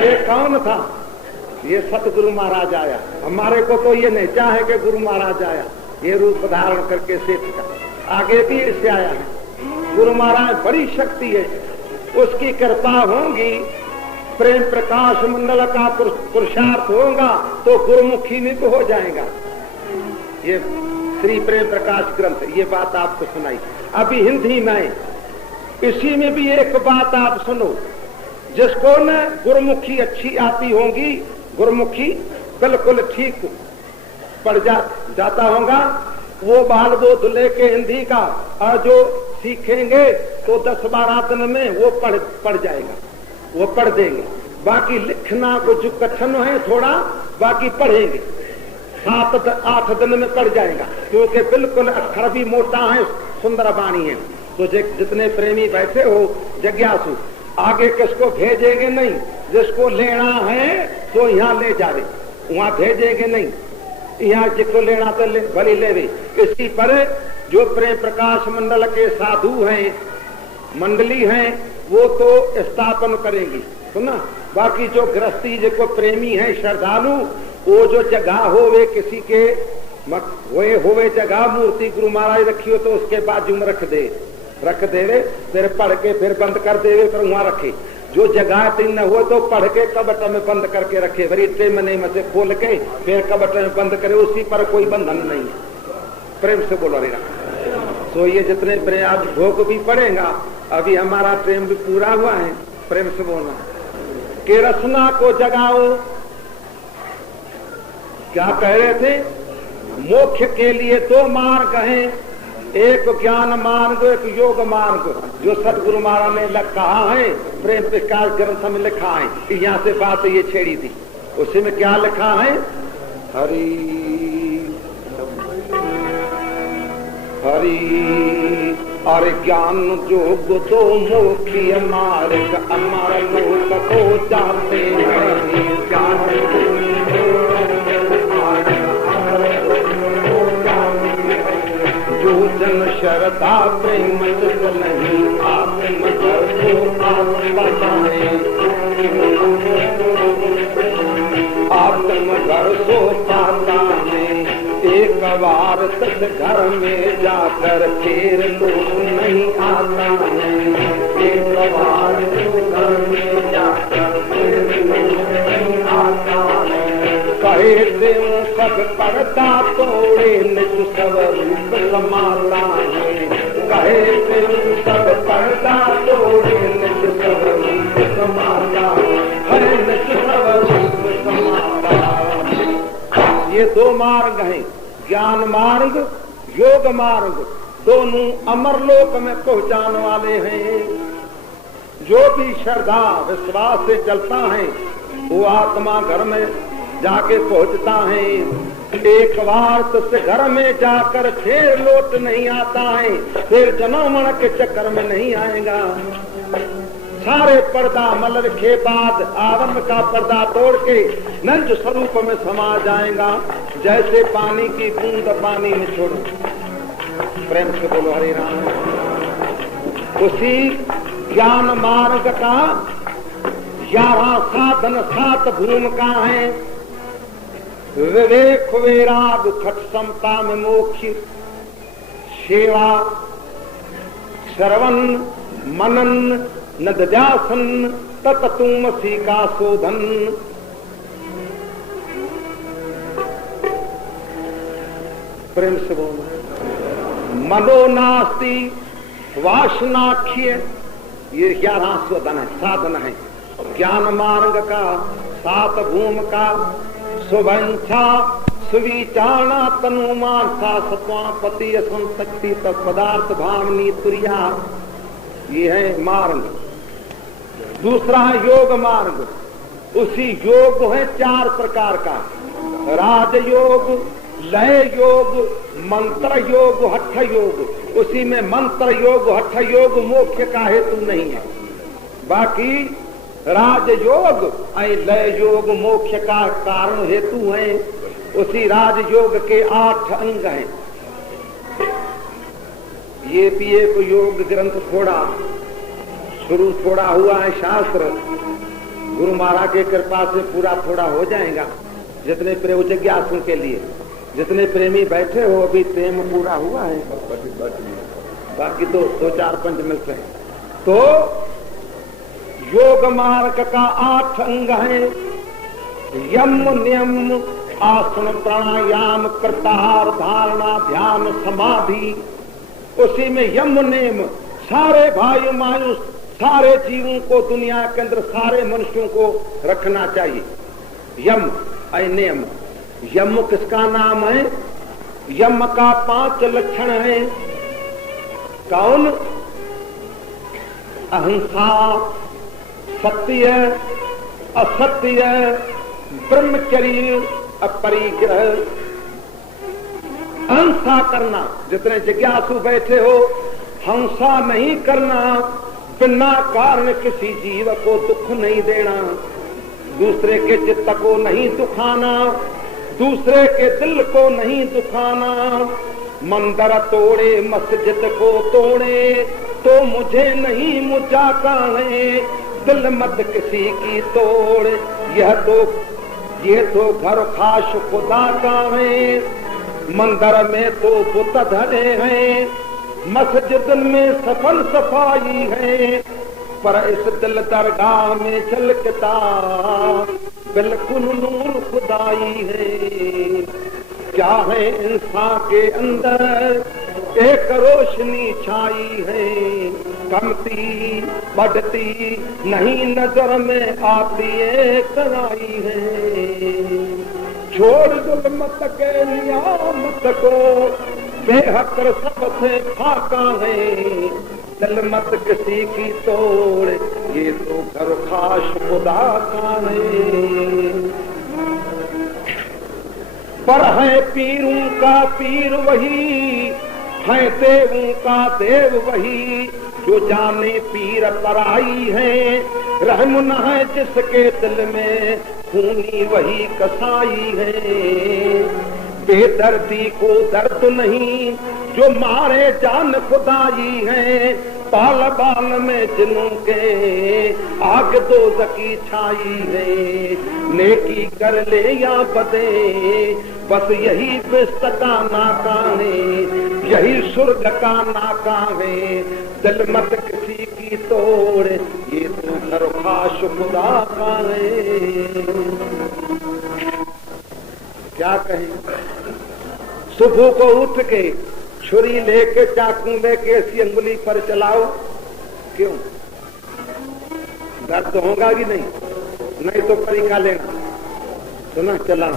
ये कौन था? ये सतगुरु महाराज आया। हमारे को तो ये नहीं चाहे कि गुरु महाराज आया, ये रूप धारण करके सेठ का आगे भी इससे आया है। गुरु महाराज बड़ी शक्ति है, उसकी कृपा होगी, प्रेम प्रकाश मंडल का पुरुषार्थ होगा तो गुरुमुखी में तो हो जाएगा। ये श्री प्रेम प्रकाश ग्रंथ, ये बात आपको सुनाई। अभी हिंदी में इसी में भी एक बात आप सुनो, जिसको न गुरुमुखी अच्छी आती होगी, गुरुमुखी बिल्कुल ठीक पड़ जाता होगा, वो बाल बोध लेके हिंदी का और जो सीखेंगे तो 10-12 दिन में वो पढ़ जाएगा, वो पढ़ देंगे। बाकी लिखना को जो कठिन है थोड़ा, बाकी पढ़ेंगे 7-8 दिन में पढ़ जाएगा, क्योंकि बिल्कुल अक्षर भी मोटा है, सुंदर वाणी है। तो जितने प्रेमी बैठे हो जिज्ञासु, आगे किसको भेजेंगे नहीं, जिसको लेना है तो यहाँ ले जावे, वहाँ भेजेंगे नहीं, यहाँ जिसको लेना तो भली लेवे। इसी पर जो प्रेम प्रकाश मंडल के साधु हैं, मंडली हैं, वो तो स्थापन करेंगी, सुना। बाकी जो गृहस्थी जिसको प्रेमी है, श्रद्धालु, वो जो जगह होवे किसी के वो होवे जगह, मूर्ति गुरु महाराज रखी हो तो उसके बाजू में रख दे रे, फिर पढ़ के फिर बंद कर दे, फिर वहां रखे। जो जगह तीन न हो तो पढ़ के कबट में बंद करके रखे, फिर इतने मने में से खोल के फिर कबट में बंद करे, उसी पर कोई बंधन नहीं है। प्रेम से बोलो रे। तो ये जितने प्रेम आज भोग भी पड़ेगा, अभी हमारा प्रेम भी पूरा हुआ है। प्रेम से बोलना कि रसना को जगाओ, क्या कह रहे थे? मोक्ष के लिए 2 मार्ग हैं, एक ज्ञान मार्ग, एक योग मार्ग, जो सतगुरु महाराज ने कहा है, प्रेम प्रकाश ग्रंथ में लिखा है। यहाँ से बात ये छेड़ी थी, उसी में क्या लिखा है? हरि हरि और ज्ञान योग 2 मोक्ष मार्ग, अमर लोक को जाते हैं। ज्ञान जो जन श्रद्धा प्रेम नहीं, आत्म को आत्म बताए, आत्म घर सो पाता है। एक बार तक घर में जाकर फिर लोग नहीं आता है, एक बार घर में जाकर फिर लोग नहीं आता है। कहे देव सब पर्दा तोड़े, निज सब रूप समाता है। कहे देव सब पर्दा तोड़े, निज सब रूप समाता है, निज सब रूप समाता। ये 2 मार्ग हैं, ज्ञान मार्ग, योग मार्ग, दोनों अमरलोक में पहुंचाने वाले हैं। जो भी श्रद्धा विश्वास से चलता है, वो आत्मा घर में जाके पहुंचता है। एक बार तो से घर में जाकर फिर लौट नहीं आता है, फिर जन्म के चक्कर में नहीं आएगा। सारे पर्दा मल के बाद आवरण का पर्दा तोड़ के नंज स्वरूप में समा जाएगा, जैसे पानी की बूंद पानी में छोड़ो। प्रेम से बोलो हरे राम। उसी ज्ञान मार्ग का 11 साधन 7 भूमिका है। विवेक वैराग खट समता में मोक्ष, सेवा श्रवण मनन नदजासन तत्तुमसी का शोधन। प्रेम से बोलो। मनोनास्ति वासनाख्य, ये 11 शोधन है, साधन है। ज्ञान मार्ग का 7 भूमिका, शुभंछा सुविचारणा तनुमानता सत्वापति असंशक्ति तत्पदार्थ भावनी तुरिया, ये है मार्ग। दूसरा है योग मार्ग। उसी योग है 4 प्रकार का, राजयोग, लय योग, मंत्र योग, हठ योग। उसी में मंत्र योग हठ योग मोक्ष का हेतु नहीं है। बाकी राजयोग लय योग मोक्ष का कारण हेतु है। उसी राजयोग के 8 अंग हैं। ये भी एक योग ग्रंथ थोड़ा शुरू थोड़ा हुआ है शास्त्र, गुरु महाराज की कृपा से पूरा थोड़ा हो जाएगा। जितने प्रेम जिज्ञासु के लिए जितने प्रेमी बैठे हो अभी प्रेम पूरा हुआ है, बाकी तो 2-4-5 मिलते हैं। तो योग मार्ग का 8 अंग है, यम नियम आसन प्राणायाम करतार धारणा ध्यान समाधि। उसी में यम नियम सारे भाई मायू सारे जीवों को दुनिया के अंदर सारे मनुष्यों को रखना चाहिए। यम नियम, यम किसका नाम है? यम का 5 लक्षण है। कौन? अहिंसा, सत्य, असत्य, ब्रह्मचर्य, अपरिग्रह। अहिंसा करना, जितने जिज्ञासु बैठे हो, हिंसा नहीं करना, बिना कारण किसी जीव को दुख नहीं देना, दूसरे के चित्त को नहीं दुखाना, दूसरे के दिल को नहीं दुखाना। मंदिर तोड़े मस्जिद को तोड़े तो मुझे नहीं मुझा काहे, दिल मत किसी की तोड़, ये तो घर खास खुदा का है। मंदिर में तो बुत धरे हैं, मस्जिद में सफल सफाई है, पर इस दिल दरगाह में झलकता बिल्कुल नूर खुदाई है। क्या है इंसान के अंदर एक रोशनी छाई है, कमती बढ़ती नहीं नजर में आती है कराई है। छोड़ जुल्मत के नियामत को, बेहतर सबसे फाका है, दिल मत किसी की तोड़, ये तो घर खास खुदा का है। पर है पीरों का पीर वही, है देवों का देव वही, जो जाने पीर पराई है। रहम न है जिसके दिल में, खूनी वही कसाई है। बेदर्दी को दर्द नहीं, जो मारे जान खुदाई है। बाल बाल में जिनों के आग दोज़खी छाई है। नेकी कर ले या बदे, बस यही बिस्त का नाका है, यही स्वर्ग का नाका है। दिल मत किसी की तोड़, ये तो घर खास खुदा का है। क्या कहें? सुबह को उठ के छुरी लेके चाकू लेके ऐसी अंगुली पर चलाओ, क्यों? दर्द तो होगा कि नहीं? नहीं तो परीक्षा लेना, सुना चलाओ।